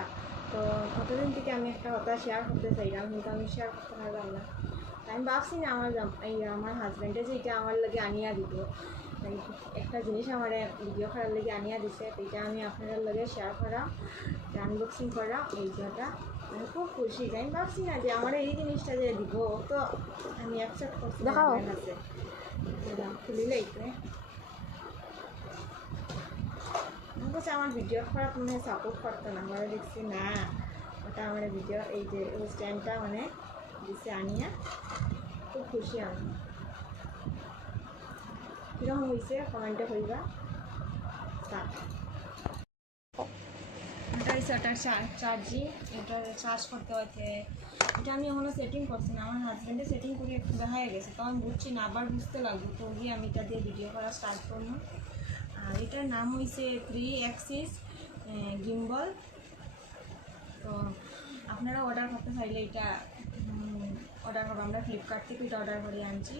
কথা। তো কতদিন থেকে আমি একটা কথা শেয়ার করতে চাইলাম, কিন্তু আমি শেয়ার করতে পারলাম না। আমি ভাবছি না আমার হাজব্যান্ডে যে এটা আমার লাগে আনিয়া দিব, একটা জিনিস আমার ভিডিও করার লাগে আনিয়া দিছে, এটা আমি আপনাদের লগে শেয়ার করা, আনবক্সিং করা। এই যেটা আমি খুব খুশি। আমি ভাবছি না যে আমার এই জিনিসটা যে দিব, তো আমি অ্যাকসেপ্ট করছি। দেখাও আছে খুলিলে আমার ভিডিও করা মানে সাপোর্ট করতো না, আমরা দেখছি না ওটা আমার ভিডিও এই যে স্ট্যান্ডটা মানে দিচ্ছে আনিয়া, খুব খুশি আমি। কীরকম হয়েছে কমেন্টে হইবা। এটা হচ্ছে ওটার চার্জিং, এটা চার্জ করতে হচ্ছে। এটা আমি এখনও সেটিং করছি না, আমার হাজব্যান্ডে সেটিং করে একটু দেখা গেছে, তো আমি বুঝছি না, আবার বুঝতে লাগবো, তো গিয়ে আমি এটা দিয়ে ভিডিও করা স্টার্ট করবো। আর এটার নাম হয়েছে 3 অ্যাক্সিস গিম্বল। তো আপনারা অর্ডার করতে চাইলে এটা অর্ডার করবো, আমরা ফ্লিপকার্ট থেকে এটা অর্ডার করে আনছি।